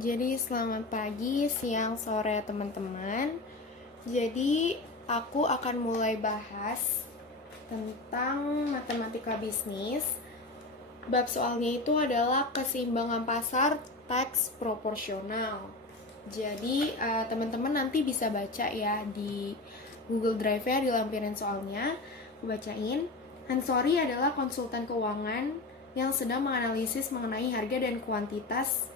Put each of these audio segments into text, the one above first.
Jadi selamat pagi, siang, sore teman-teman. Jadi aku akan mulai bahas tentang matematika bisnis. Bab soalnya itu adalah keseimbangan pasar teks proporsional. Jadi teman-teman nanti bisa baca ya di Google Drive-nya, dilampirin soalnya. Aku bacain. Hansori adalah konsultan keuangan yang sedang menganalisis mengenai harga dan kuantitas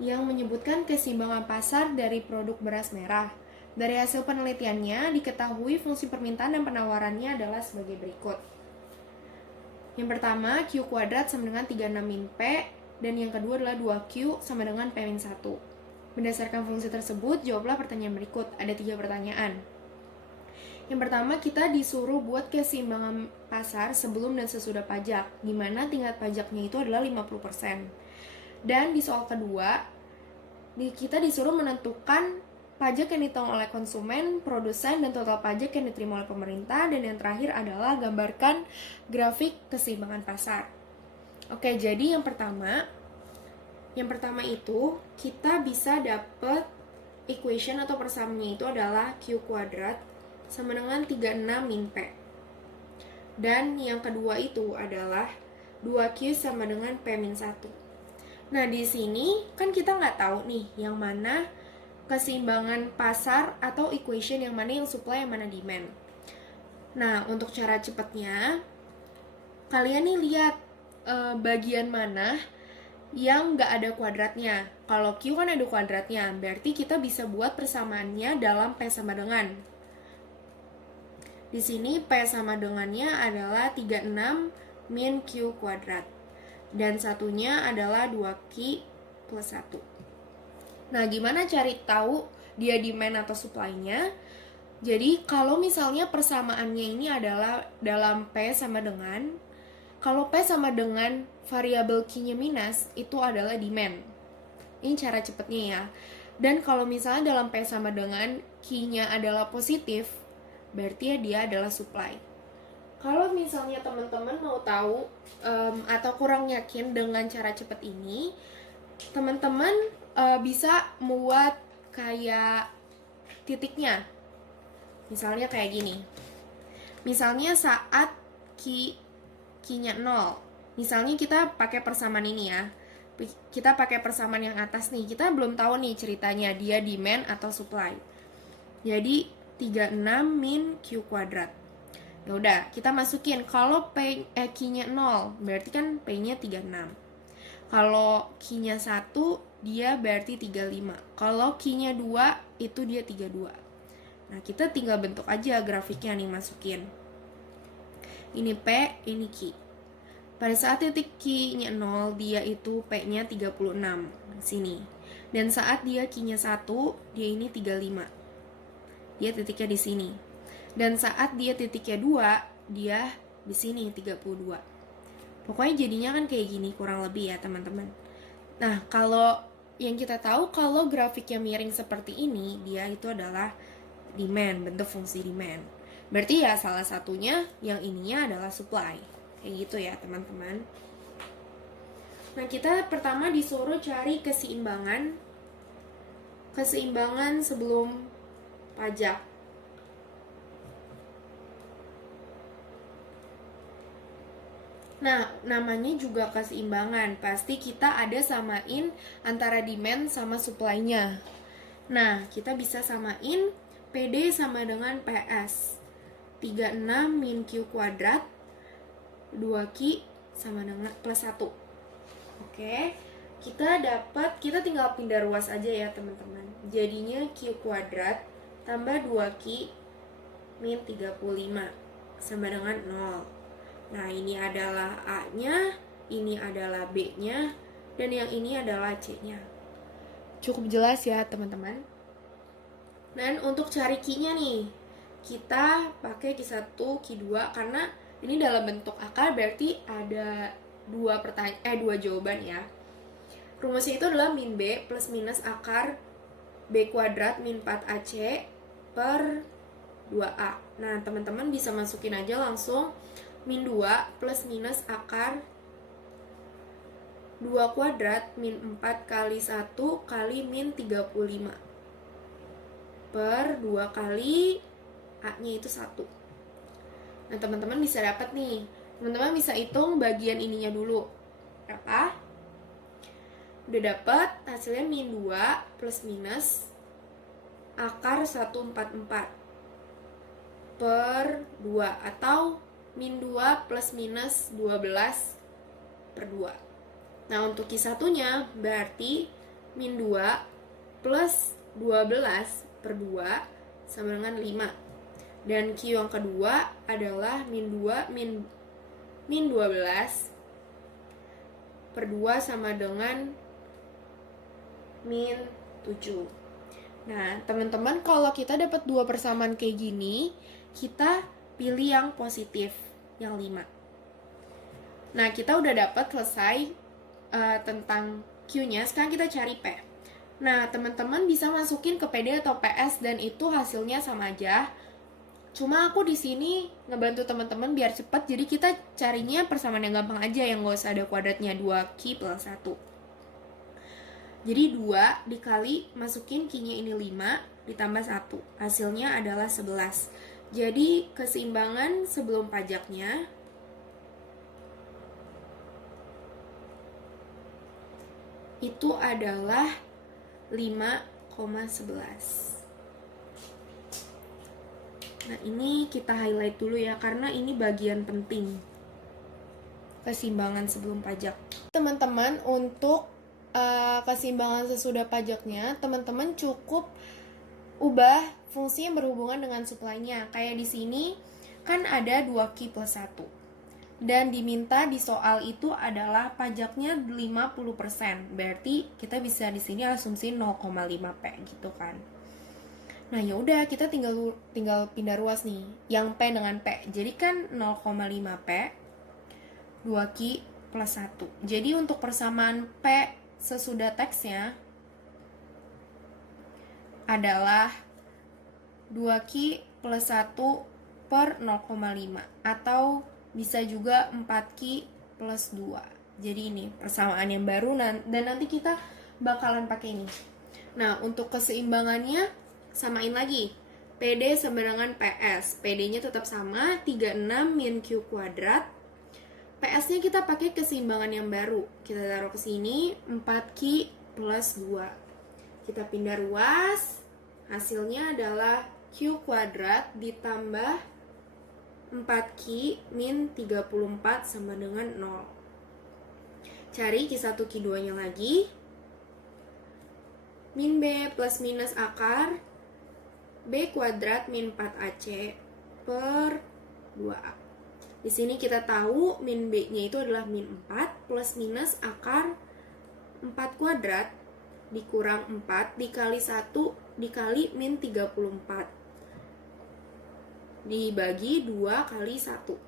yang menyebutkan keseimbangan pasar dari produk beras merah. Dari hasil penelitiannya, diketahui fungsi permintaan dan penawarannya adalah sebagai berikut. Yang pertama, Q kuadrat sama dengan 36 min P, dan yang kedua adalah 2Q sama dengan P min 1. Berdasarkan fungsi tersebut, jawablah pertanyaan berikut. Ada 3 pertanyaan. Yang pertama, kita disuruh buat keseimbangan pasar sebelum dan sesudah pajak, di mana tingkat pajaknya itu adalah 50%. Dan di soal kedua, kita disuruh menentukan pajak yang ditanggung oleh konsumen, produsen, dan total pajak yang diterima oleh pemerintah. Dan yang terakhir adalah gambarkan grafik keseimbangan pasar. Oke, jadi yang pertama itu kita bisa dapat equation atau persamaannya itu adalah Q kuadrat sama dengan 36 min P. Dan yang kedua itu adalah 2Q sama dengan P min 1. Nah, di sini kan kita nggak tahu nih yang mana keseimbangan pasar atau equation yang mana yang supply, yang mana demand. Nah, untuk cara cepatnya, kalian nih lihat bagian mana yang nggak ada kuadratnya. Kalau Q kan ada kuadratnya, berarti kita bisa buat persamaannya dalam P sama dengan. Di sini P sama dengannya adalah 36 min Q kuadrat. Dan satunya adalah 2Q plus 1. Nah, gimana cari tahu dia demand atau supply-nya? Jadi, kalau misalnya persamaannya ini adalah dalam P sama dengan, kalau P sama dengan variabel Q-nya minus, itu adalah demand. Ini cara cepatnya ya. Dan kalau misalnya dalam P sama dengan Q-nya adalah positif, berarti dia adalah supply. Kalau misalnya teman-teman mau tahu atau kurang yakin dengan cara cepat ini, teman-teman bisa membuat kayak titiknya. Misalnya kayak gini. Misalnya saat Q-nya 0. Misalnya kita pakai persamaan ini ya. Kita pakai persamaan yang atas nih. Kita belum tahu nih ceritanya dia demand atau supply. Jadi 36 min Q kuadrat. Ya udah, kita masukin. Kalau Q-nya 0, berarti kan P-nya 36. Kalau Q-nya 1, dia berarti 35. Kalau Q-nya 2, itu dia 32. Nah, kita tinggal bentuk aja grafiknya nih, masukin. Ini P, ini Q. Pada saat titik Q-nya 0, dia itu P-nya 36 di sini. Dan saat dia Q-nya 1, dia ini 35. Dia titiknya di sini. Dan saat dia titiknya 2, dia di sini 32. Pokoknya jadinya kan kayak gini kurang lebih ya teman-teman. Nah, kalau yang kita tahu kalau grafiknya miring seperti ini, dia itu adalah demand, bentuk fungsi demand. Berarti ya salah satunya yang ininya adalah supply. Kayak gitu ya teman-teman. Nah, kita pertama disuruh cari keseimbangan sebelum pajak. Nah, namanya juga keseimbangan. Pasti kita ada samain antara demand sama supply-nya. Nah, kita bisa samain PD sama dengan PS. 36 min Q kuadrat 2Q sama dengan plus 1. Oke, kita tinggal pindah ruas aja ya teman-teman. Jadinya Q kuadrat tambah 2Q min 35 sama dengan 0. Nah, ini adalah A-nya, ini adalah B-nya, dan yang ini adalah C-nya. Cukup jelas ya, teman-teman. Dan untuk cari Q-nya nih, kita pakai Q1, Q2, karena ini dalam bentuk akar, berarti ada dua jawaban ya. Rumusnya itu adalah min B plus minus akar B kuadrat min 4AC per 2A. Nah, teman-teman bisa masukin aja langsung min 2 plus minus akar 2 kuadrat min 4 kali 1 kali min 35 per 2 kali A-nya itu 1. Nah, teman-teman bisa dapat nih. Teman-teman bisa hitung bagian ininya dulu. Berapa? Udah dapat hasilnya min 2 plus minus akar 144 per 2 atau min 2 plus minus 12 per 2. Nah, untuk Q1 nya berarti min 2 plus 12 per 2 sama dengan 5. Dan Q yang kedua adalah min 2 min 12 per 2 sama dengan min 7. Nah, teman-teman, kalau kita dapat 2 persamaan kayak gini, kita pilih yang positif, yang 5. Nah, kita udah dapat selesai tentang Q-nya. Sekarang kita cari P. Nah, teman-teman bisa masukin ke PD atau PS dan itu hasilnya sama aja. Cuma aku di sini ngebantu teman-teman biar cepat, jadi kita carinya persamaan yang gampang aja, yang nggak usah ada kuadratnya. 2Q plus 1. Jadi 2 dikali, masukin Q-nya ini 5, ditambah 1. Hasilnya adalah 11. Jadi keseimbangan sebelum pajaknya itu adalah 5,11. Nah, ini kita highlight dulu ya, karena ini bagian penting. Keseimbangan sebelum pajak. Teman-teman, untuk keseimbangan sesudah pajaknya, teman-teman cukup ubah fungsi yang berhubungan dengan supply-nya. Kayak di sini kan ada 2Q plus 1. Dan diminta di soal itu adalah pajaknya 50%. Berarti kita bisa di sini asumsi 0,5P gitu kan. Nah, ya udah kita tinggal pindah ruas nih, yang P dengan P. Jadi kan 0,5P 2Q plus 1. Jadi untuk persamaan P sesudah teksnya adalah 2Q plus 1 per 0,5 atau bisa juga 4Q plus 2. Jadi ini persamaan yang baru dan nanti kita bakalan pakai ini. Nah, untuk keseimbangannya samain lagi. PD sama dengan PS. PD-nya tetap sama, 36 min Q kuadrat. PS-nya kita pakai keseimbangan yang baru. Kita taruh ke sini, 4Q plus 2. Kita pindah ruas. Hasilnya adalah Q kuadrat ditambah 4Q min 34 sama dengan 0. Cari Q1 Q2 nya lagi. Min B plus minus akar B kuadrat min 4AC per 2A. Di sini kita tahu min B-nya itu adalah min 4 plus minus akar 4 kuadrat dikurang 4 dikali 1 dikali min 34 dibagi 2 kali 1.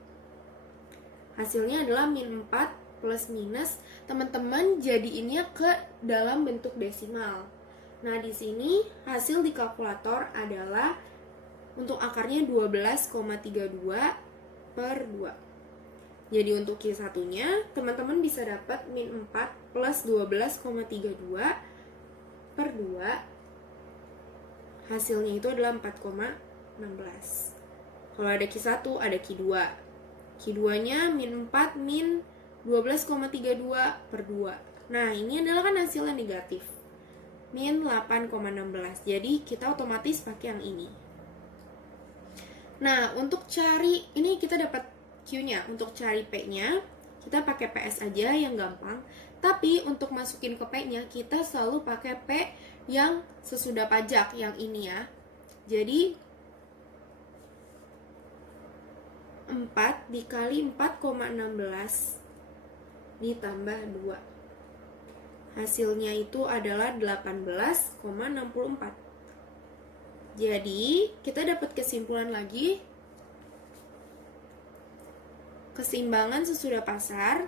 Hasilnya adalah min 4 plus minus. Teman-teman jadiinnya ke dalam bentuk desimal. Nah, di sini hasil di kalkulator adalah untuk akarnya 12,32 per 2. Jadi untuk Q1-nya, teman-teman bisa dapat min 4 plus 12,32 per 2. Hasilnya itu adalah 4,16. Kalau ada Q1, ada Q2. Q2-nya min 4 min 12,32 per 2. Nah, ini adalah kan hasilnya negatif. Min 8,16. Jadi kita otomatis pakai yang ini. Nah, untuk cari, ini kita dapat Q-nya. Untuk cari P-nya, kita pakai PS aja yang gampang. Tapi untuk masukin ke P-nya, kita selalu pakai P yang sesudah pajak, yang ini ya. Jadi 4 dikali 4,16 ditambah 2. Hasilnya itu adalah 18,64. Jadi, kita dapat kesimpulan lagi. Keseimbangan sesudah pasar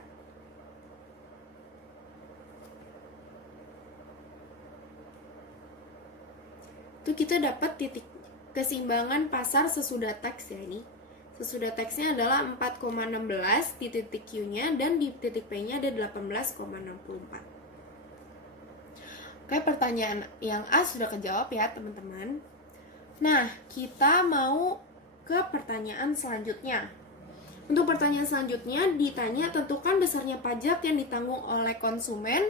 itu kita dapat titik keseimbangan pasar sesudah teks ya ini. Sesudah teksnya adalah 4,16 di titik Q-nya, dan di titik P-nya ada 18,64. Oke, pertanyaan yang A sudah kejawab ya teman-teman. Nah, kita mau ke pertanyaan selanjutnya. Untuk pertanyaan selanjutnya ditanya, tentukan besarnya pajak yang ditanggung oleh konsumen,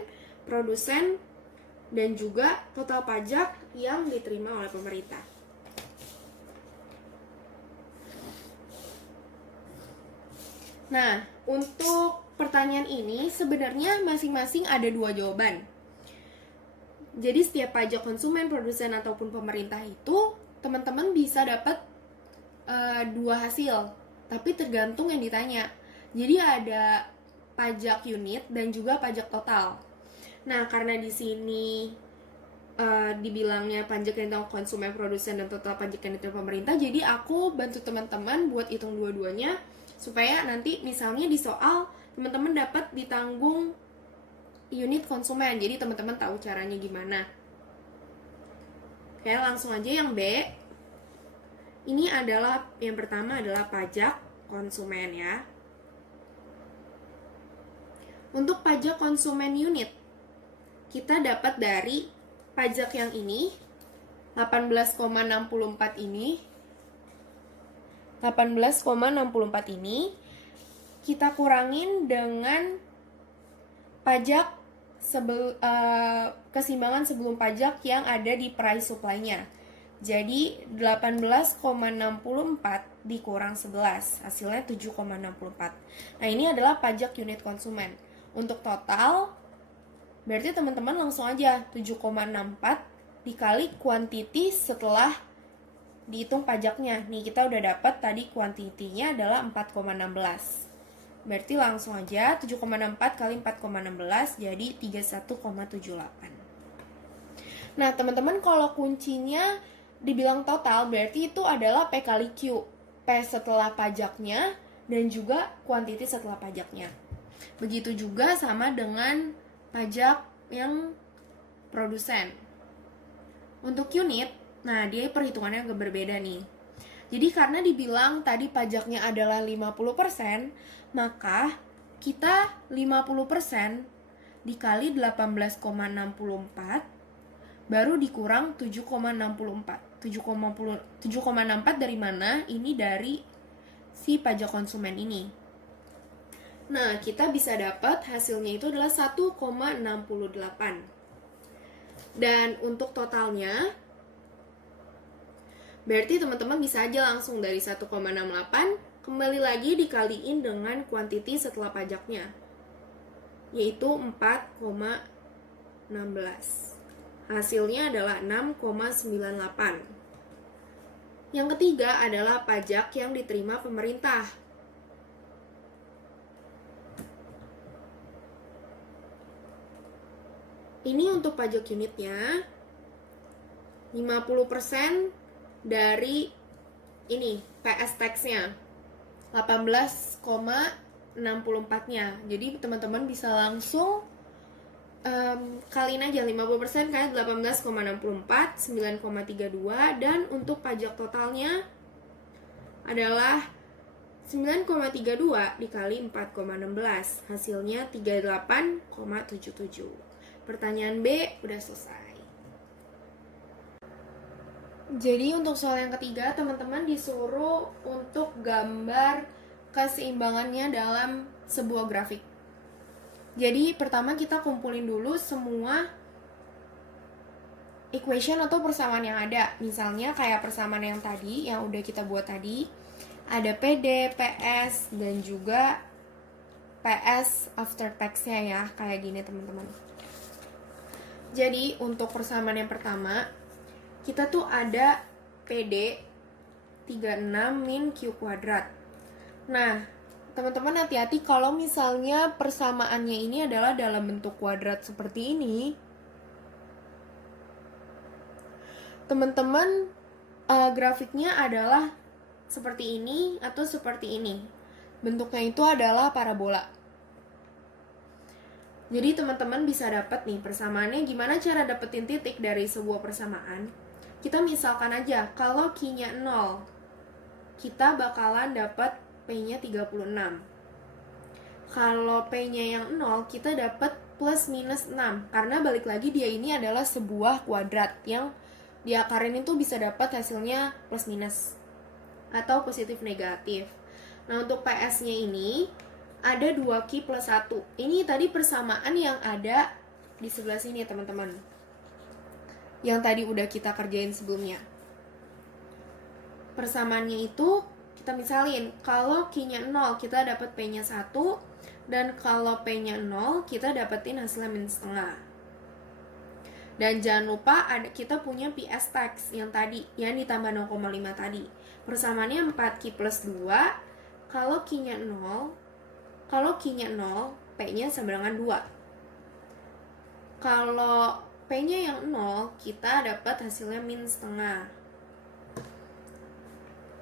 produsen, dan juga total pajak yang diterima oleh pemerintah. Nah, untuk pertanyaan ini sebenarnya masing-masing ada dua jawaban. Jadi setiap pajak konsumen, produsen, ataupun pemerintah itu teman-teman bisa dapat dua hasil, tapi tergantung yang ditanya. Jadi ada pajak unit dan juga pajak total. Nah, karena di sini dibilangnya pajak yang ditanggung konsumen, produsen, dan total pajak yang diterima pemerintah, jadi aku bantu teman-teman buat hitung dua-duanya supaya nanti misalnya di soal teman-teman dapat ditanggung unit konsumen, jadi teman-teman tahu caranya gimana. Oke, langsung aja yang B. Ini adalah, yang pertama adalah pajak konsumen ya. Untuk pajak konsumen unit, kita dapat dari pajak yang ini, 18,64 ini. 18,64 ini kita kurangin dengan pajak keseimbangan sebelum pajak yang ada di price supply-nya. Jadi 18,64 dikurang 11, hasilnya 7,64. Nah, ini adalah pajak unit konsumen. Untuk total, berarti teman-teman langsung aja 7,64 dikali kuantiti setelah dihitung pajaknya. Nih, kita udah dapat tadi kuantitinya adalah 4,16. Berarti langsung aja 7,64 kali 4,16 jadi 31,78. Nah, teman-teman, kalau kuncinya dibilang total berarti itu adalah P kali Q. P setelah pajaknya dan juga kuantiti setelah pajaknya. Begitu juga sama dengan pajak yang produsen. Untuk unit, nah dia perhitungannya agak berbeda nih. Jadi karena dibilang tadi pajaknya adalah 50%, maka kita 50% dikali 18,64 baru dikurang 7,64. 7,64 dari mana? Ini dari si pajak konsumen ini. Nah, kita bisa dapat hasilnya itu adalah 1,68. Dan untuk totalnya, berarti teman-teman bisa aja langsung dari 1,68 kembali lagi dikaliin dengan kuantiti setelah pajaknya, yaitu 4,16. Hasilnya adalah 6,98. Yang ketiga adalah pajak yang diterima pemerintah. Ini untuk pajak unitnya 50% dari ini PS tax-nya 18,64-nya. Jadi teman-teman bisa langsung kaliin aja 50% kali 18,64 9,32, dan untuk pajak totalnya adalah 9,32 dikali 4,16, hasilnya 38,77. Pertanyaan B udah selesai. Jadi untuk soal yang ketiga, teman-teman disuruh untuk gambar keseimbangannya dalam sebuah grafik. Jadi pertama kita kumpulin dulu semua equation atau persamaan yang ada. Misalnya kayak persamaan yang tadi, yang udah kita buat tadi, ada PD, PS, dan juga PS after tax-nya ya, kayak gini teman-teman. Jadi untuk persamaan yang pertama, kita tuh ada PD 36 min Q kuadrat. Nah, teman-teman hati-hati kalau misalnya persamaannya ini adalah dalam bentuk kuadrat seperti ini. Teman-teman grafiknya adalah seperti ini atau seperti ini. Bentuknya itu adalah parabola. Jadi teman-teman bisa dapat nih persamaannya. Gimana cara dapetin titik dari sebuah persamaan? Kita misalkan aja kalau Q-nya 0. kita bakalan dapat P-nya 36. Kalau P-nya yang 0, kita dapat plus minus 6. Karena balik lagi dia ini adalah sebuah kuadrat yang diakarin itu bisa dapat hasilnya plus minus atau positif negatif. Nah, untuk PS-nya ini ada 2Q plus 1. Ini tadi persamaan yang ada di sebelah sini ya teman-teman, yang tadi udah kita kerjain sebelumnya. Persamaannya itu kita misalin, kalau Q-nya 0 kita dapat P-nya 1, dan kalau P-nya 0 kita dapetin hasilnya min setengah. Dan jangan lupa kita punya PS tax yang tadi, yang ditambah 0,5 tadi. Persamaannya 4Q plus 2, kalau Q-nya 0, P-nya sama dengan 2. Kalau P-nya yang 0, kita dapat hasilnya min setengah.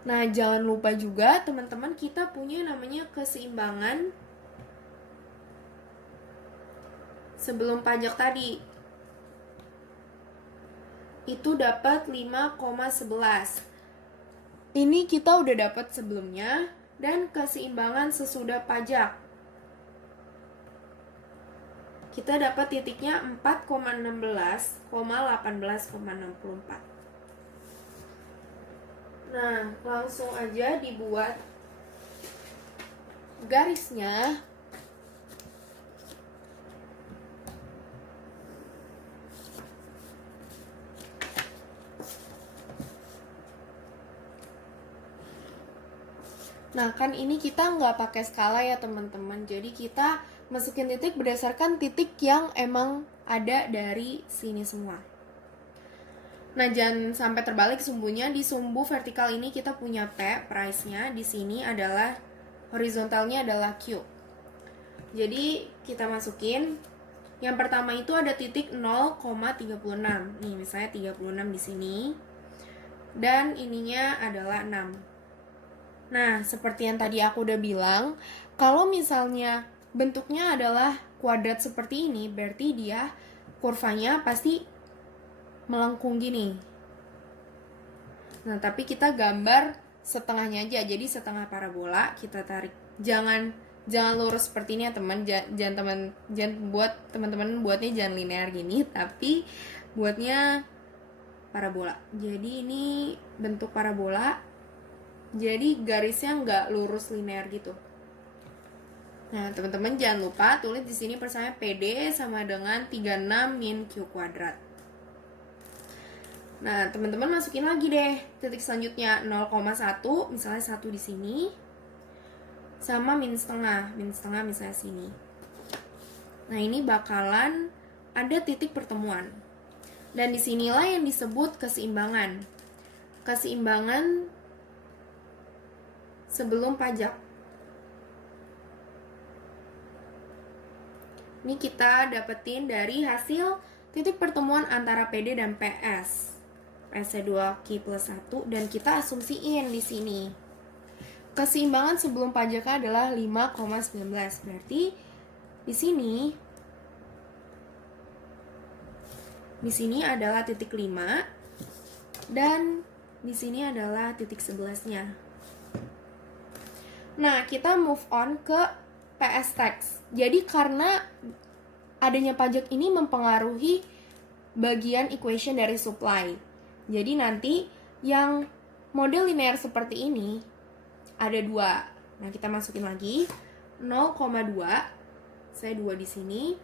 Nah, jangan lupa juga teman-teman kita punya namanya keseimbangan sebelum pajak tadi. Itu dapat 5,11. Ini kita udah dapat sebelumnya. Dan keseimbangan sesudah pajak, kita dapat titiknya 4,16, 18,64. Nah, langsung aja dibuat garisnya. Nah, kan ini kita nggak pakai skala ya teman-teman. Jadi kita masukin titik berdasarkan titik yang emang ada dari sini semua. Nah, jangan sampai terbalik sumbunya. Di sumbu vertikal ini kita punya P, price-nya. Di sini adalah horizontalnya adalah Q. Jadi kita masukin. Yang pertama itu ada titik 0,36. Nih, misalnya 36 di sini. Dan ininya adalah 6. Nah, seperti yang tadi aku udah bilang, kalau misalnya bentuknya adalah kuadrat seperti ini, berarti dia kurvanya pasti melengkung gini. Nah, tapi kita gambar setengahnya aja, jadi setengah parabola kita tarik. Jangan lurus seperti ini ya teman. Jangan buat teman-teman buatnya jangan linear gini, tapi buatnya parabola. Jadi ini bentuk parabola. Jadi garisnya nggak lurus linear gitu. Nah, teman-teman jangan lupa tulis di sini persamaannya PD sama dengan 36 min Q kuadrat. Nah, teman-teman masukin lagi deh titik selanjutnya 0,1, misalnya 1 di sini. Sama min setengah misalnya sini. Nah, ini bakalan ada titik pertemuan. Dan disinilah yang disebut keseimbangan. Keseimbangan sebelum pajak. Ini kita dapetin dari hasil titik pertemuan antara PD dan PS. PS 2Q plus 1 dan kita asumsiin di sini. Keseimbangan sebelum pajaknya adalah 5,19. Berarti di sini adalah titik 5 dan di sini adalah titik 11-nya. Nah, kita move on ke PS tax. Jadi karena adanya pajak ini mempengaruhi bagian equation dari supply. Jadi nanti yang model linear seperti ini ada 2. Nah, kita masukin lagi 0,2. Saya 2 di sini.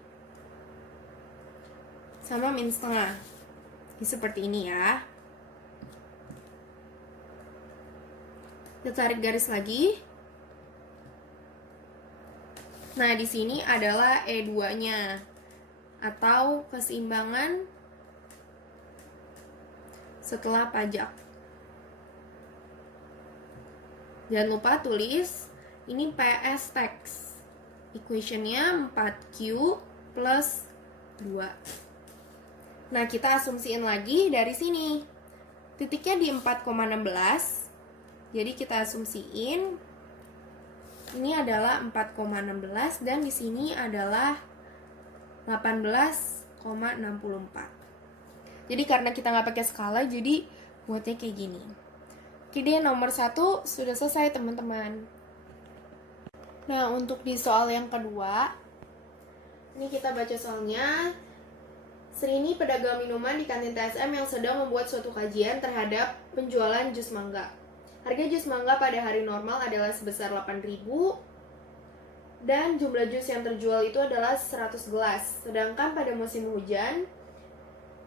Sama min setengah. Ini seperti ini ya. Kita tarik garis lagi. Nah, di sini adalah E2-nya atau keseimbangan setelah pajak. Jangan lupa tulis ini PS tax. Equation-nya 4Q plus 2. Nah, kita asumsiin lagi dari sini. Titiknya di 4,16. Jadi kita asumsiin ini adalah 4,16 dan di sini adalah 18,64. Jadi karena kita nggak pakai skala, jadi buatnya kayak gini. Oke, nomor 1 sudah selesai teman-teman. Nah, untuk di soal yang kedua, ini kita baca soalnya. Srini, pedagang minuman di kantin TSM yang sedang membuat suatu kajian terhadap penjualan jus mangga. Harga jus mangga pada hari normal adalah sebesar 8.000 dan jumlah jus yang terjual itu adalah 100 gelas. Sedangkan pada musim hujan,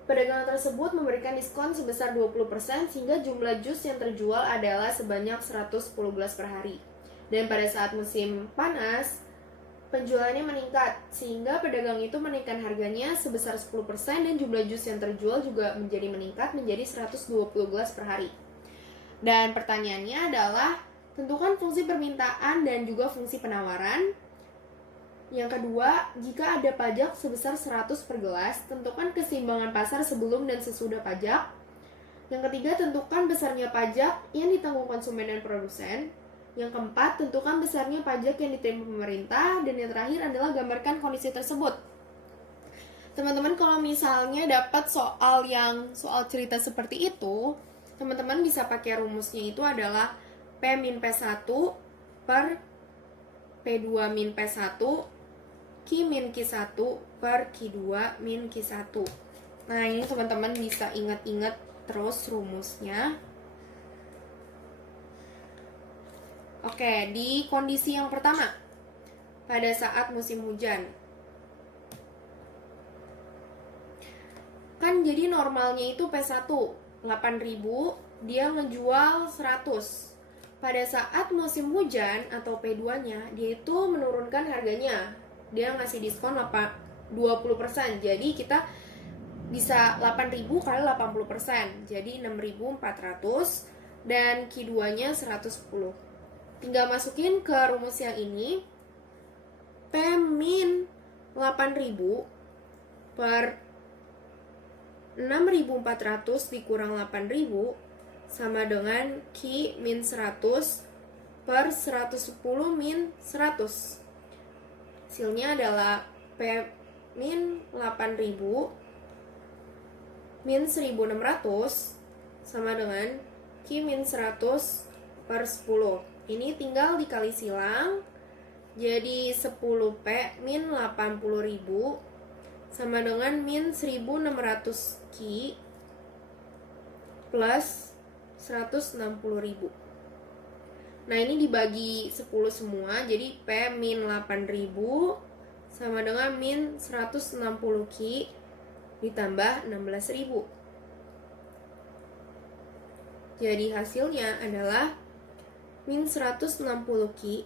pedagang tersebut memberikan diskon sebesar 20% sehingga jumlah jus yang terjual adalah sebanyak 110 gelas per hari. Dan pada saat musim panas, penjualannya meningkat sehingga pedagang itu menaikkan harganya sebesar 10% dan jumlah jus yang terjual juga menjadi meningkat menjadi 120 gelas per hari. Dan pertanyaannya adalah tentukan fungsi permintaan dan juga fungsi penawaran. Yang kedua, jika ada pajak sebesar 100 per gelas, tentukan keseimbangan pasar sebelum dan sesudah pajak. Yang ketiga, tentukan besarnya pajak yang ditanggung konsumen dan produsen. Yang keempat, tentukan besarnya pajak yang diterima pemerintah. Dan yang terakhir adalah gambarkan kondisi tersebut. Teman-teman, kalau misalnya dapat soal cerita seperti itu, teman-teman bisa pakai rumusnya itu adalah P min P1 per P2 min P1 Q min Q1 per Q2 min Q1. Nah, ini teman-teman bisa ingat-ingat terus rumusnya. Oke, di kondisi yang pertama, pada saat musim hujan. Kan jadi normalnya itu P1 8.000, dia ngejual 100. Pada saat musim hujan atau P2-nya, dia itu menurunkan harganya. Dia ngasih diskon 20%. Jadi kita bisa 8.000 kali 80%. Jadi 6.400 dan Q2-nya 110. Tinggal masukin ke rumus yang ini. P min 8.000 per 6.400 dikurang 8.000 sama dengan Q min 100 per 110 min 100. Hasilnya adalah P min 8.000 min 1.600 sama dengan Q min 100 per 10. Ini tinggal dikali silang, jadi 10P min 80.000 sama dengan min 1.600 Q plus 160.000. Nah, ini dibagi 10 semua, jadi P min 8.000 sama dengan min 160 Q ditambah 16.000. Jadi hasilnya adalah min 160 Q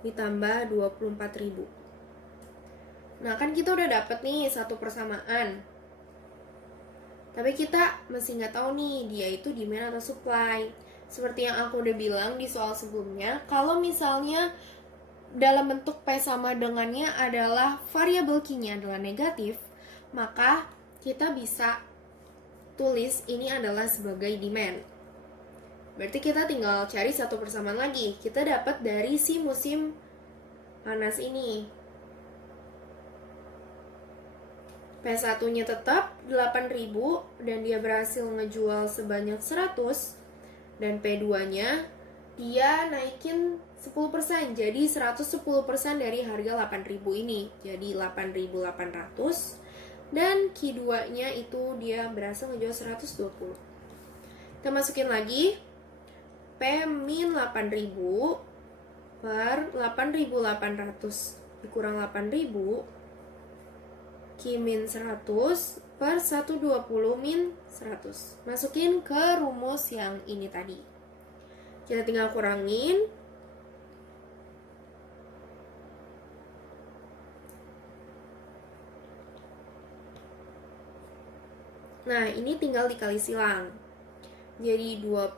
ditambah 24.000. Nah, kan kita udah dapet nih satu persamaan. Tapi kita masih nggak tahu nih dia itu demand atau supply. Seperti yang aku udah bilang di soal sebelumnya, kalau misalnya dalam bentuk P sama dengannya adalah variabel Q-nya adalah negatif, maka kita bisa tulis ini adalah sebagai demand. Berarti kita tinggal cari satu persamaan lagi. Kita dapat dari si musim panas ini. P1-nya tetap 8.000 dan dia berhasil ngejual sebanyak 100. Dan P2-nya dia naikin 10%, jadi 110% dari harga 8.000 ini. Jadi 8.800. Dan Q2-nya itu dia berhasil ngejual 120. Kita masukin lagi P min 8.000 per 8.800 dikurang 8.000 Q min 100 per 120 min 100. Masukin ke rumus yang ini tadi. Kita tinggal kurangin. Nah, ini tinggal dikali silang. Jadi 20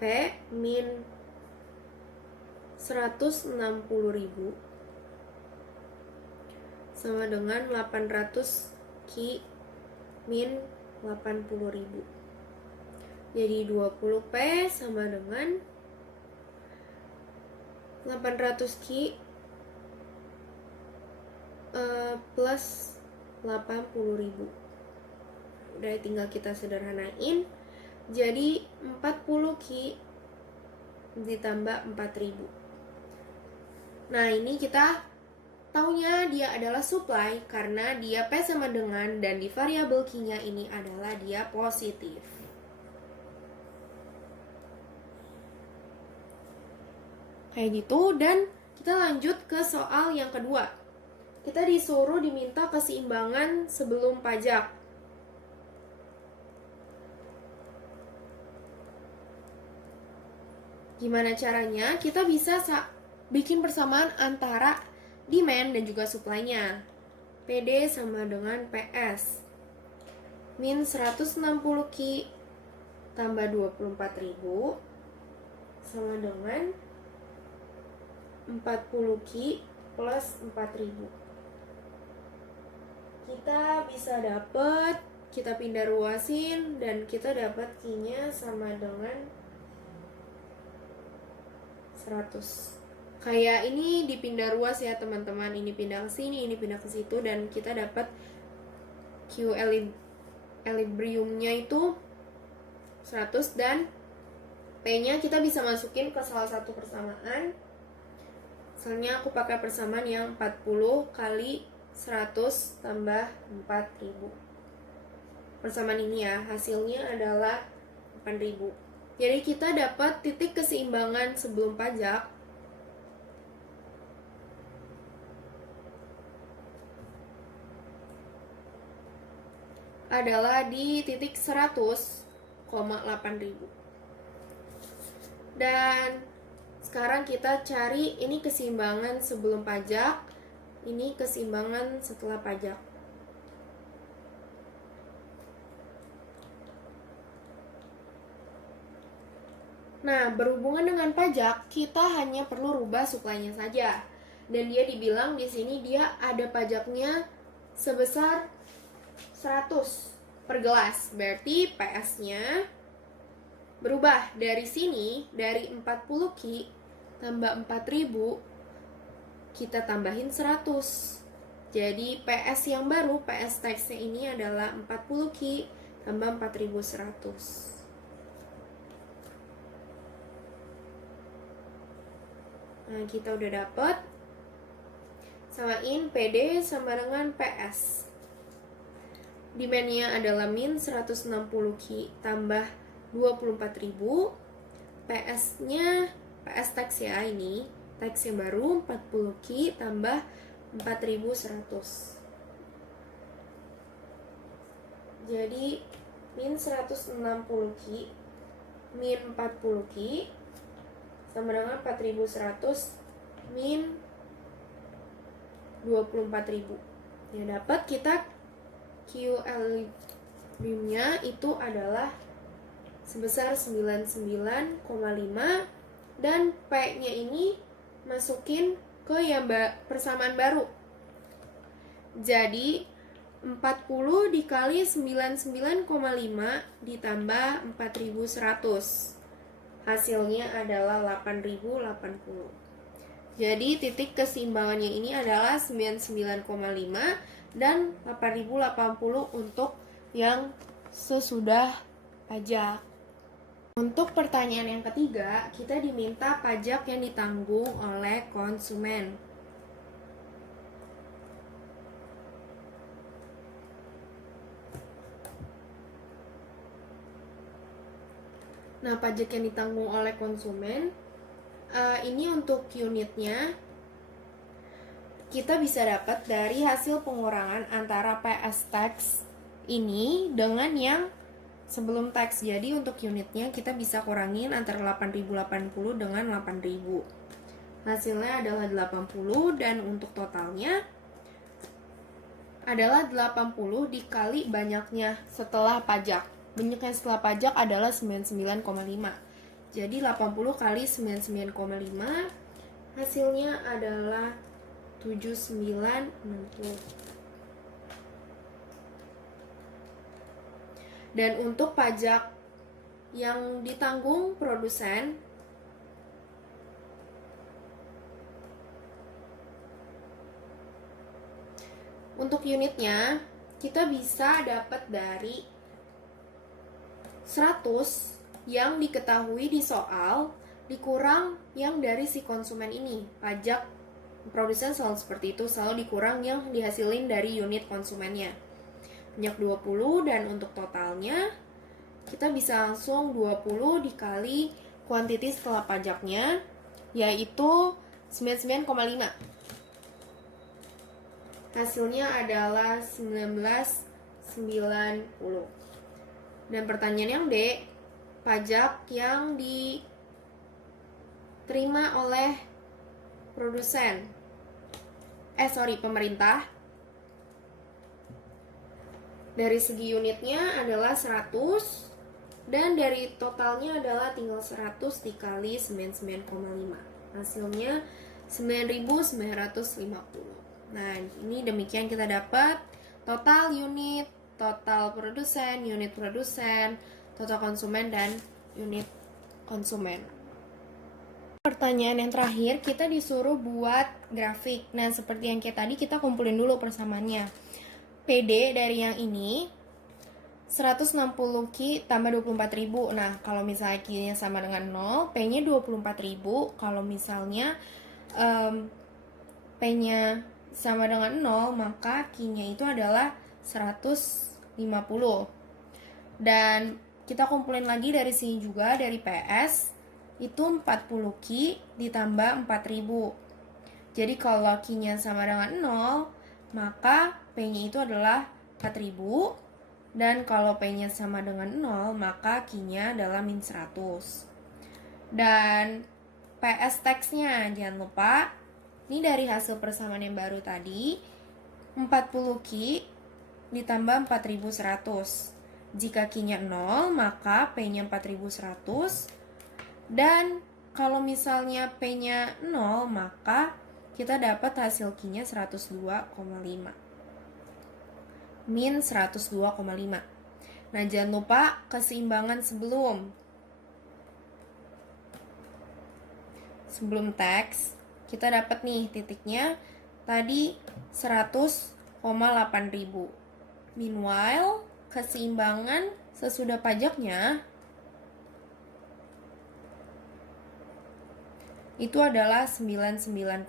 P min 160.000 sama dengan 800 Q min 80.000. Jadi 20P sama dengan 800 Q plus 80.000. Udah tinggal kita sederhanain. Jadi 40 Ki ditambah 4000. Nah, ini kita taunya dia adalah supply karena dia P sama dengan dan di variabel Q-nya ini adalah dia positif. Kayak gitu, dan kita lanjut ke soal yang kedua. Kita disuruh diminta keseimbangan sebelum pajak. Gimana caranya? Kita bisa bikin persamaan antara demand dan juga supply-nya. PD sama dengan PS. Min 160 Ki tambah 24.000 sama dengan 40 Ki plus 4000. Kita bisa dapat, kita pindah ruasin dan kita dapat Q-nya sama dengan 100. Kayak ini dipindah ruas ya teman-teman, ini pindah ke sini, ini pindah ke situ, dan kita dapat Q equilibriumnya itu 100 dan P-nya kita bisa masukin ke salah satu persamaan. Misalnya aku pakai persamaan yang 40 kali 100 tambah 4000. Persamaan ini ya, hasilnya adalah 8000. Jadi kita dapat titik keseimbangan sebelum pajak adalah di titik 100,8000. Dan sekarang kita cari ini keseimbangan sebelum pajak, ini keseimbangan setelah pajak. Nah, berhubungan dengan pajak, kita hanya perlu rubah supply-nya saja. Dan dia dibilang di sini dia ada pajaknya sebesar 100 per gelas. Berarti PS-nya berubah dari sini, dari 40 Ki tambah 4000, kita tambahin 100. Jadi PS yang baru, PS tax-nya ini adalah 40 Ki tambah 4100. Nah, kita udah dapet. Samain PD sama dengan PS. Demand-nya adalah min 160 Ki tambah 24.000. PS-nya PS tax ya, ini tax yang baru 40 Ki tambah 4100. Jadi min 160 Ki min 40 Ki sama dengan 4100 min 24.000. Ya, dapat kita QL-nya itu adalah sebesar 99,5 dan P-nya ini masukin ke yang persamaan baru. Jadi 40 dikali 99,5 ditambah 4100. Hasilnya adalah 8080. Jadi titik keseimbangannya ini adalah 99,5 dan 8080 untuk yang sesudah pajak. Untuk pertanyaan yang ketiga, kita diminta pajak yang ditanggung oleh konsumen. Nah, pajak yang ditanggung oleh konsumen ini untuk unitnya kita bisa dapat dari hasil pengurangan antara PS tax ini dengan yang sebelum tax. Jadi untuk unitnya kita bisa kurangin antara 8080 dengan 8000. Hasilnya adalah 80 dan untuk totalnya adalah 80 dikali banyaknya setelah pajak. Banyaknya setelah pajak adalah 99,5. Jadi 80 kali 99,5 hasilnya adalah 7960. Dan untuk pajak yang ditanggung produsen untuk unitnya kita bisa dapat dari 100 yang diketahui di soal dikurang yang dari si konsumen ini. Pajak produsen selalu seperti itu, selalu dikurang yang dihasilin dari unit konsumennya. Pajak 20, dan untuk totalnya kita bisa langsung 20 dikali kuantiti setelah pajaknya, yaitu 99,5. Hasilnya adalah 1990. Dan pertanyaan yang D, pajak yang diterima oleh pemerintah dari segi unitnya adalah 100, dan dari totalnya adalah tinggal 100 dikali 99,5. Hasilnya 9.950. Nah, ini demikian kita dapat total unit, total produsen, unit produsen, total konsumen, dan unit konsumen. Pertanyaan yang terakhir, kita disuruh buat grafik. Nah, seperti yang kayak tadi, kita kumpulin dulu persamaannya. PD dari yang ini 160 Ki tambah 24.000. Nah, kalau misalnya Ki-nya sama dengan 0, P-nya 24.000. Kalau misalnya P-nya sama dengan 0, maka Ki-nya itu adalah 150. Dan kita kumpulin lagi dari sini juga, dari PS itu 40 Ki ditambah 4.000. Jadi kalau Ki-nya sama dengan 0, maka P-nya itu adalah 4.000. Dan kalau P-nya sama dengan 0, maka Ki-nya adalah min 100. Dan PS teksnya, jangan lupa, ini dari hasil persamaan yang baru tadi, 40 Ki ditambah 4.100. Jika Ki-nya 0, maka P-nya 4.100. Dan kalau misalnya P-nya 0, maka kita dapat hasil Ki-nya 102,5. Min 102,5. Nah, jangan lupa keseimbangan sebelum teks. Kita dapat nih titiknya tadi 100,8.000. Meanwhile, keseimbangan sesudah pajaknya itu adalah 99,5,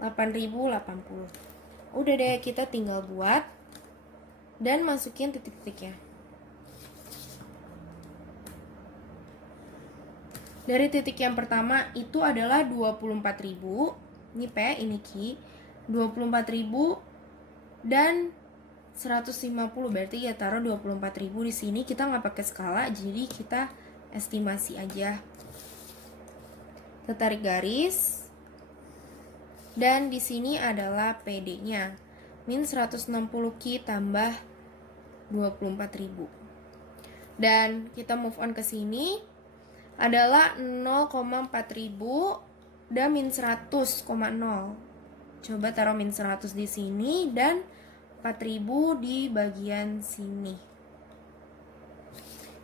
8.080. Udah deh, kita tinggal buat dan masukin titik-titiknya. Dari titik yang pertama itu adalah 24.000. Ini P, ini Q. 24.000 dan 150. Berarti ya taruh 24.000 di sini. Kita nggak pakai skala, jadi kita estimasi aja. Kita tarik garis. Dan di sini adalah PD-nya. Min 160 Ki tambah 24.000. Dan kita move on ke sini adalah 0,4.000 dan min 100,0. Coba taruh min 100 di sini dan 4.000 di bagian sini.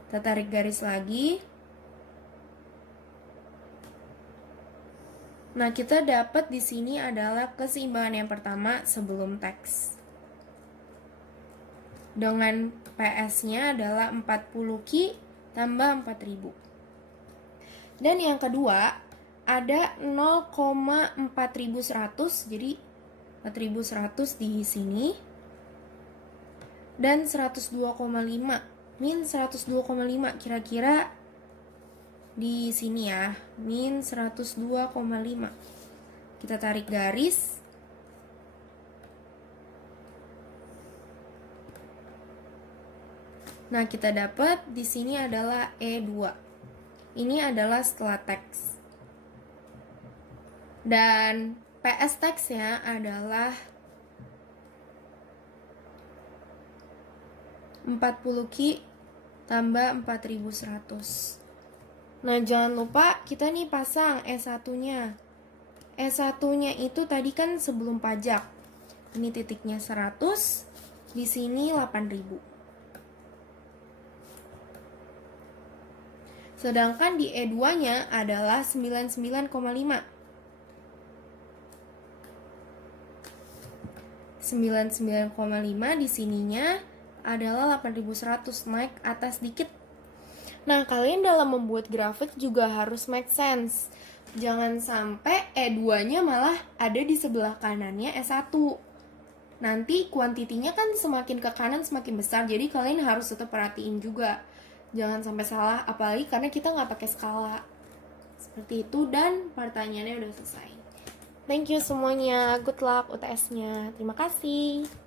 Kita tarik garis lagi. Nah, kita dapat di sini adalah keseimbangan yang pertama sebelum teks. Dengan PS-nya adalah 40 Ki tambah 4.000. Dan yang kedua ada 0,4100, jadi 4.100 di sini. Dan 102,5, min 102,5 kira-kira di sini ya, min 102,5. Kita tarik garis. Nah, kita dapat di sini adalah E2. Ini adalah setelah teks. Dan PS teksnya adalah 40 Ki tambah 4.100. Nah, jangan lupa kita nih pasang E1-nya. E1-nya itu tadi kan sebelum pajak. Ini titiknya 100, di sini 8.000. Sedangkan di E2-nya adalah 99,5. 99,5 di sininya adalah 8100, naik atas dikit. Nah, kalian dalam membuat grafik juga harus make sense. Jangan sampai E2-nya malah ada di sebelah kanannya S1. Nanti kuantitinya kan semakin ke kanan semakin besar, jadi kalian harus tetap perhatiin juga. Jangan sampai salah, apalagi karena kita nggak pakai skala. Seperti itu, dan pertanyaannya udah selesai. Thank you semuanya, good luck UTS-nya. Terima kasih.